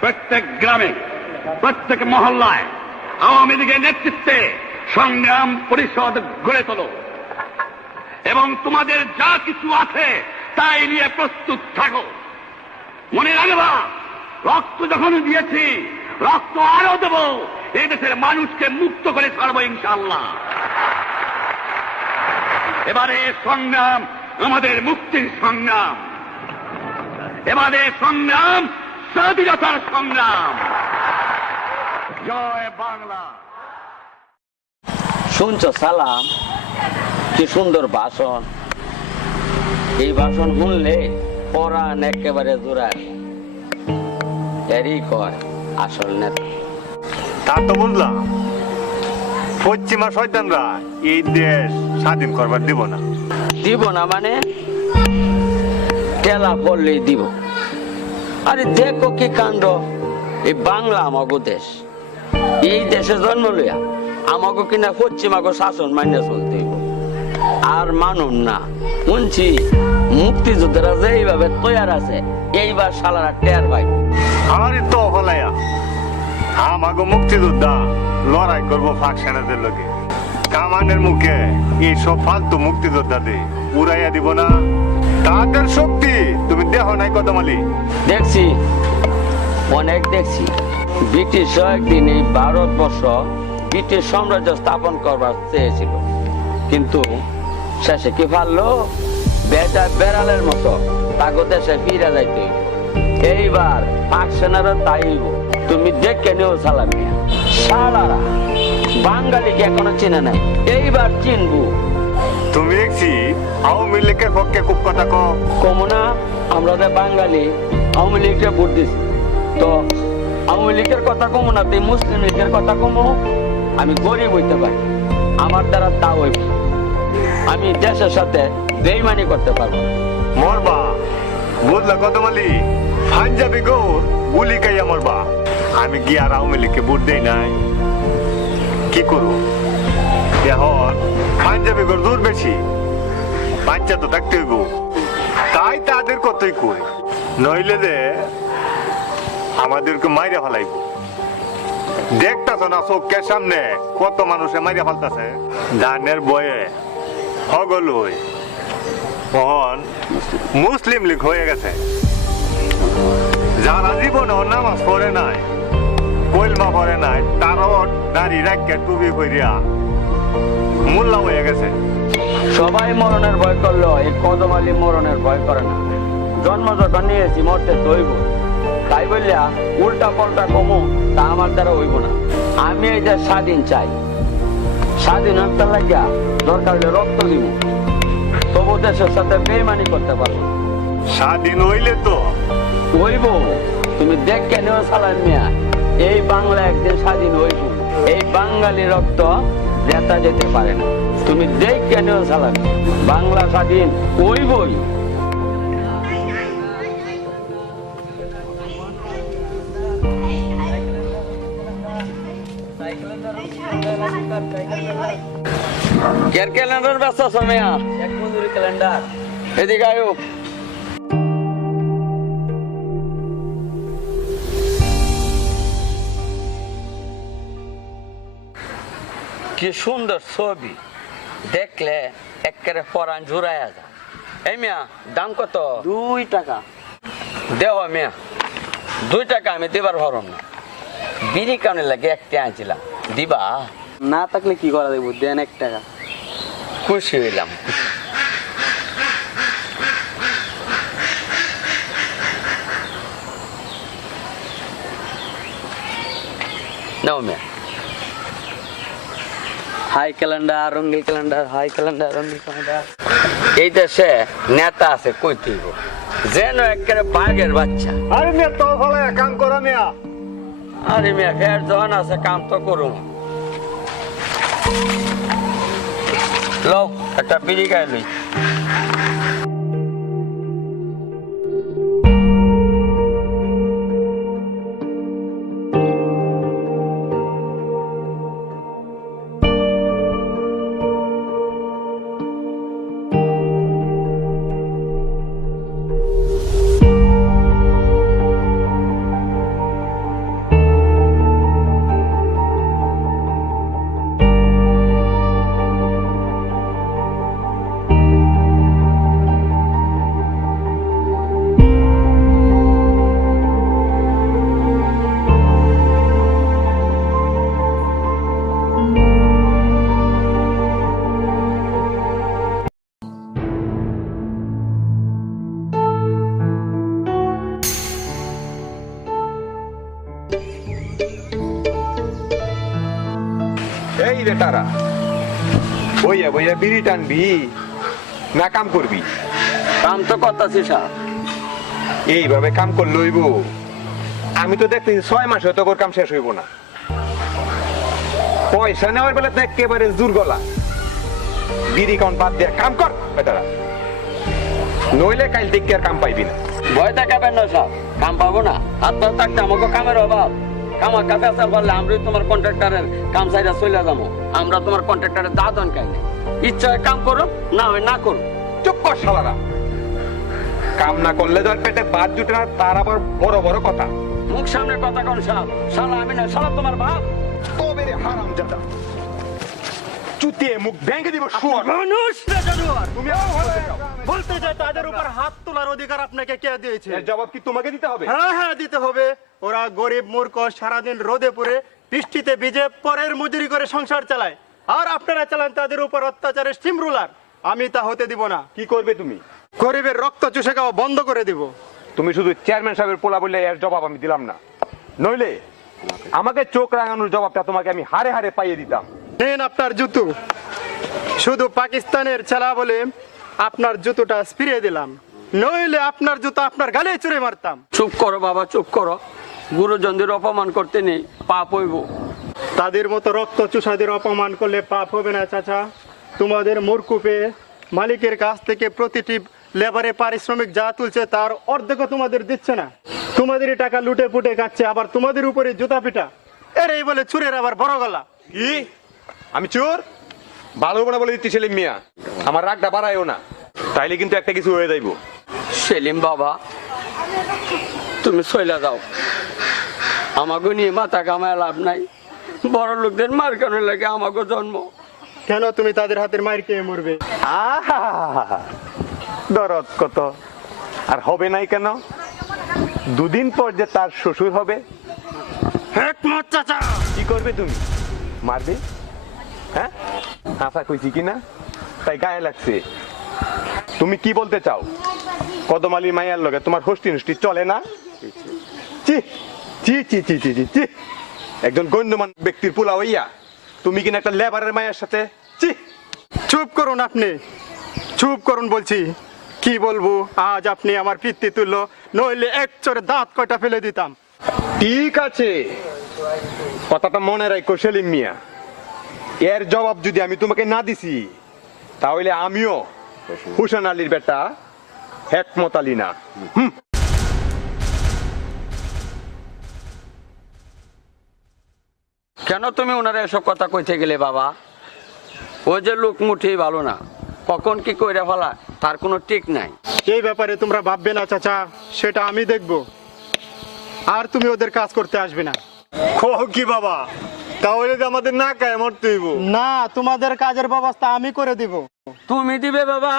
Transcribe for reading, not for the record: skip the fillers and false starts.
প্রত্যেক গ্রামে, প্রত্যেক মহল্লায় আওয়ামী লীগের নেতৃত্বে সংগ্রাম পরিষদ গড়ে তোলো এবং তোমাদের যা কিছু আছে তাই নিয়ে প্রস্তুত থাকো। মনে রাখবা, রক্ত যখন দিয়েছি, রক্ত আরো দেব, এই দেশের মানুষকে মুক্ত করে ছাড়বো ইনশাআল্লাহ। এবারে সংগ্রাম আমাদের মুক্তির সংগ্রাম, এবারে সংগ্রাম স্বাধীনতার সংগ্রাম। জয় বাংলা। শুনছ সালাম, কি সুন্দর ভাষণ। এই ভাষণ শুনলে পরাণ একেবারে জোড়ায়, এরই কয় আসল নেতা। তা তো বুঝলাম, পশ্চিমা শয়তানরা এই দেশ স্বাধীন করবার দিব না। দিব না মানে টেলা পড়লেই দিব। আরে দেখো কি কাণ্ড, এই বাংলা আমাগো দেশ, এই দেশে জন্ম লইয়া আমাকে কিনা পশ্চিমাগো শাসন মাইনে চলতে হইব। আর মানুন না, শুনছি মুক্তিযোদ্ধারা যে এইভাবে তৈয়ার আছে, এইবার শালারা টের পাই। আরে তো হলাইয়া আমাগো মুক্তিযোদ্ধা লড়াই করবো ফাঁক সেনাদের লোকে। কামানের মুখে এই সব ফালতু মুক্তিযোদ্ধাদের উড়াইয়া দিব না। তাদের শক্তি তুমি দেখো নাই কত মালি? দেখছি, অনেক দেখছি। ব্রিটিশ একদিন এই ভারতবর্ষ ব্রিটিশ সাম্রাজ্য স্থাপন করবার চেয়েছিল, কিন্তু শেষে কি পারলো? বেটা বেড়ালের মতো তাগো দেশে ফিরে যাইতে। এইবার পাক সেনারও তাই হইব। তুমি দেখে নিও সালামি, শালারা বাঙালিকে এখনো চেনে নাই, এইবার চিনবো। তুমি দেখছি আওয়ামী লীগের পক্ষে খুব কথা কমো না। আমরা যে বাঙালি আওয়ামী লীগকে ভোট দিছি, তো আওয়ামী লীগের কথা কমো না, তুই মুসলিম লীগের কথা কমো। আমি গরিব হইতে পারি, আমার দ্বারা তা হইব। আমি দেশের সাথে বেইমানি করতে পারবো। মরবা বুঝলা কত মালি? পাঞ্জাবি গো গুলি খাইয়া মরবা। আমি গিয়ে আর আওয়ামী লীগকে ভোট দেই নাই, কি করু? এখন পাঞ্জাবি গোর দূর বেশি, বাচ্চা তো থাকতে হইব। তাই তাদের কতই কই, নইলে যে আমাদেরকে মাইরে ফেলাইব। দেখতেছ না চোখের সামনে কত মানুষে মাইরে ফেলতেছে ধানের বয়ে হগল হই। তখন মুসলিম লীগ হয়ে গেছে। যারা জীবনে নামাজ পড়ে নাই, কলমা পড়ে নাই, তারও দাড়ি রাখে টুপি কইরা মোল্লা হয়ে গেছে। সবাই মরণের ভয় করলো, এই কদম আলী মরণের ভয় করে না। জন্ম যখন নিয়েছি মরতে তৈব, তাই বললিয়া উল্টা পাল্টা কমো তা আমার দ্বারা হইব না। আমি এই যে স্বাধীন চাই, স্বাধীন হতে লাগিয়া দরকার হলে রক্ত দিব, তবু দেশের সাথে বেইমানি করতে পারবো। স্বাধীন হইলে তো হইব। তুমি দেখ কেন সালাম মিয়া, এই বাংলা একদিন স্বাধীন হইব। এই বাঙালি রক্ত জেতা যেতে পারে না। তুমি দেখ কেন সালাম, বাংলা স্বাধীন হইবই। ক্যালেন্ডার ব্যস্ত সময়া, এক মজুরি ক্যালেন্ডার এদিকে আয়ো। কি সুন্দর ছবি, দেখলে একেবারে পরাণ জুড়াইয়া যা। এই মিয়া, দাম কত? 2 টাকা। দেহ মিয়া, 2 টাকা আমি দিবার পারম না। বিড়ি কানে লাগে একটা আনছিলাম, দিবা? না থাকলে কি করা দেবো, দেন 1 টাকা। খুশি হইলাম। নাও মিয়া। হাই ক্যালেন্ডার, রঙ্গিল ক্যালেন্ডার, হাই ক্যালেন্ডার, রঙ্গিল ক্যালেন্ডার। এই দেশে নেতা আছে কই তুইব, যেন একেবারে বাঘের বাচ্চা। আরে মিয়া তো ফলে কাম করো মিয়া। আরে মিয়া, ফের যখন আছে কাম তো করুম। লো, একটা বিড়ি খাই লই। এই বেটারা বইয়া বইয়া বিড়ি টানবি না কাম করবি? কাম তো করতেছি স্যার। এইভাবে কাম করলে হইব? আমি তো দেখতেছি 6 মাস হয়তো তোর কাম শেষ হইব না। পয়সা নেওয়ার বেলা তো একেবারে জোর গলা। বিড়ি কাউন্ট বাদ দিয়ে কাম কর বেটারা, নইলে কাল দেখে আর কাম পাইবি না। ভয় দেখাবেন না স্যার, কাম পাবো না। হাত পা থাকতে আমাকে কামের অভাব। কামা কাপে আসার পারলে আমরাই তোমার কন্ট্রাক্টরের কাম সাইডা চলে যাবো। আমরা তোমার কন্ট্রাক্টরের দাদন খাই না। ইচ্ছা হয় কাম করো, না হয় না করো। চুপ কর শালারা, কাম না করলে ধর পেটে ভাত জুটে না, তার আবার বড় বড় কথা। মুখ সামনে কথা কোন সাল? শালা আমি না, শালা তোমার বাপ। তবে রে হারামজাদা, চুতিয়ে মুখ ভেঙে দিব শুয়োর। মানুষ না জানোয়ার। তুমি আমার বলতে চাও? বলতে যে তাদের উপর হাত তোলার অধিকার আপনাকে কে দিয়েছে? এর জবাব কি তোমাকে দিতে হবে? হ্যাঁ হ্যাঁ দিতে হবে। ওরা গরিব মূর্খ, সারাদিন রোদে পুড়ে বৃষ্টিতে ভিজে পরের মজুরি করে সংসার চালায়, আর আপনারা চালান তাদের উপর অত্যাচারের স্টিম রুলার। আমি তা হতে দিব না। কি করবে তুমি? গরিবের রক্ত চুষে খাওয়া বন্ধ করে দিব। তুমি শুধু চেয়ারম্যান সাহেবের পোলা বললে এর জবাব আমি দিলাম না, নইলে আমাকে চোখ রাঙানোর জবাবটা তোমাকে আমি হারে হারে পাইয়ে দিতাম। নেন আপনার জুতো। শুধু পাকিস্তানের ছেলা বলে আপনার জুতোটা ফিরিয়ে দিলাম, নইলে আপনার জুতো আপনার গালে চুরে মারতাম। চুপ করো বাবা, চুপ করো। গুরুজনদের অপমান করতে নেই, পাপ হইব। তাদের মতো রক্ত চুষাদের অপমান করলে পাপ হবে না চাচা। তোমাদের মূর্খুপে মালিকের কাছ থেকে প্রতিটি লেবারে পারিশ্রমিক যা তুলছে তার অর্ধেকও তোমাদের দিচ্ছে না। তোমাদেরই টাকা লুটে পুটে খাচ্ছে, আবার তোমাদের উপরে জুতা পিটা। এরাই বলে চুরের আবার বড় গলা। কি আমি চোর? ভালো না বলে দিচ্ছি সেলিম মিয়া, আমার রাগটা বাড়ায়ও না, তাইলে কিন্তু একটা কিছু হয়ে যাইব। সেলিম বাবা, তুমি চলে যাও। আমাকে নিয়ে মাথা কামায় লাভ নাই। বড় লোকদের মার কেন লাগে? আমাকে জন্ম। কেন তুমি তাদের হাতের মার খেয়ে মরবে? আহা, দরদ কত! আর হবে নাই কেন? দুদিন পর যে তার শ্বশুর হবে। হেকমত চাচা, কি করবে তুমি? মারবে? হ্যাঁ, আশা কইছি কিনা তাই গায়ে লাগছে। তুমি কি বলতে চাও? কদমালির মাইয়ার লগে তোমার হোস্টি নষ্টি চলে না? চি চি চি চি চি চি চি, একজন গণ্যমান ব্যক্তির পোলা হইয়া তুমি কিনা একটা লেবারের মায়ের সাথে? চি! চুপ করুন আপনি, চুপ করুন বলছি। কি বলবো, আজ আপনি আমার পিত্তি তুললো, নইলে এক চোরে দাঁত কয়টা ফেলে দিতাম। ঠিক আছে, কথাটা মনে রাখো সেলিম মিয়া। এর জবাব যদি আমি তোমাকে না দিছি, তাহলে আমিও হুসেন আলীর বেটা হেকমত আলী না। কেন তুমি ওনারা এসব কথা কইতে গেলে বাবা? ওই যে লোক মুঠেই ভালো না, কখন কি কইরা ফেলা তার কোনো ঠিক নাই। এই ব্যাপারে তোমরা ভাববে না চাচা, সেটা আমি দেখব। আর তুমি ওদের কাজ করতে আসবে না। কি বাবা, তাহলে তো আমাদের না কায় মরতে হইব। না, তোমাদের কাজের ব্যবস্থা আমি করে দিব। তুমি দিবে বাবা?